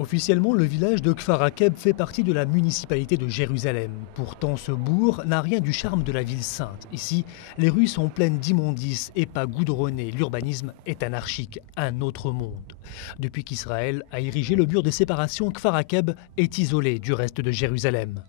Officiellement, le village de Kfar Akeb fait partie de la municipalité de Jérusalem. Pourtant, ce bourg n'a rien du charme de la ville sainte. Ici, les rues sont pleines d'immondices et pas goudronnées. L'urbanisme est anarchique, un autre monde. Depuis qu'Israël a érigé le mur de séparation, Kfar Akeb est isolé du reste de Jérusalem.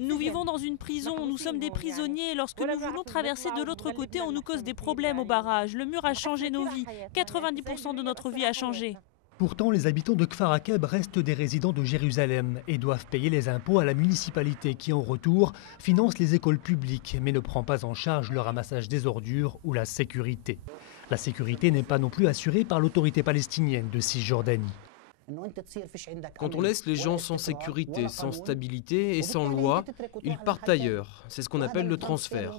Nous vivons dans une prison, nous sommes des prisonniers. Lorsque nous voulons traverser de l'autre côté, on nous cause des problèmes au barrage. Le mur a changé nos vies. 90% de notre vie a changé. Pourtant, les habitants de Kfar Akeb restent des résidents de Jérusalem et doivent payer les impôts à la municipalité qui, en retour, finance les écoles publiques mais ne prend pas en charge le ramassage des ordures ou la sécurité. La sécurité n'est pas non plus assurée par l'autorité palestinienne de Cisjordanie. Quand on laisse les gens sans sécurité, sans stabilité et sans loi, ils partent ailleurs. C'est ce qu'on appelle le transfert.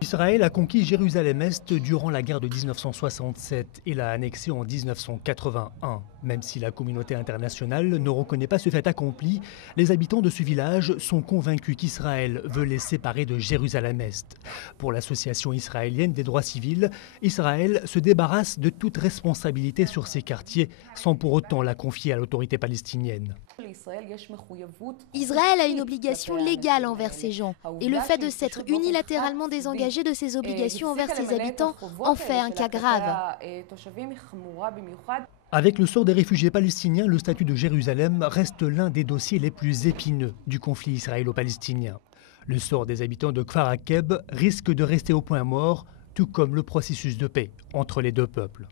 Israël a conquis Jérusalem-Est durant la guerre de 1967 et l'a annexée en 1981. Même si la communauté internationale ne reconnaît pas ce fait accompli, les habitants de ce village sont convaincus qu'Israël veut les séparer de Jérusalem-Est. Pour l'association israélienne des droits civils, Israël se débarrasse de toute responsabilité sur ces quartiers sans pour autant la confier à l'autorité palestinienne. Israël a une obligation légale envers ces gens et le fait de s'être unilatéralement désengagé de ses obligations envers ses habitants en fait un cas grave. Avec le sort des réfugiés palestiniens, le statut de Jérusalem reste l'un des dossiers les plus épineux du conflit israélo-palestinien. Le sort des habitants de Kfar Akeb risque de rester au point mort, tout comme le processus de paix entre les deux peuples.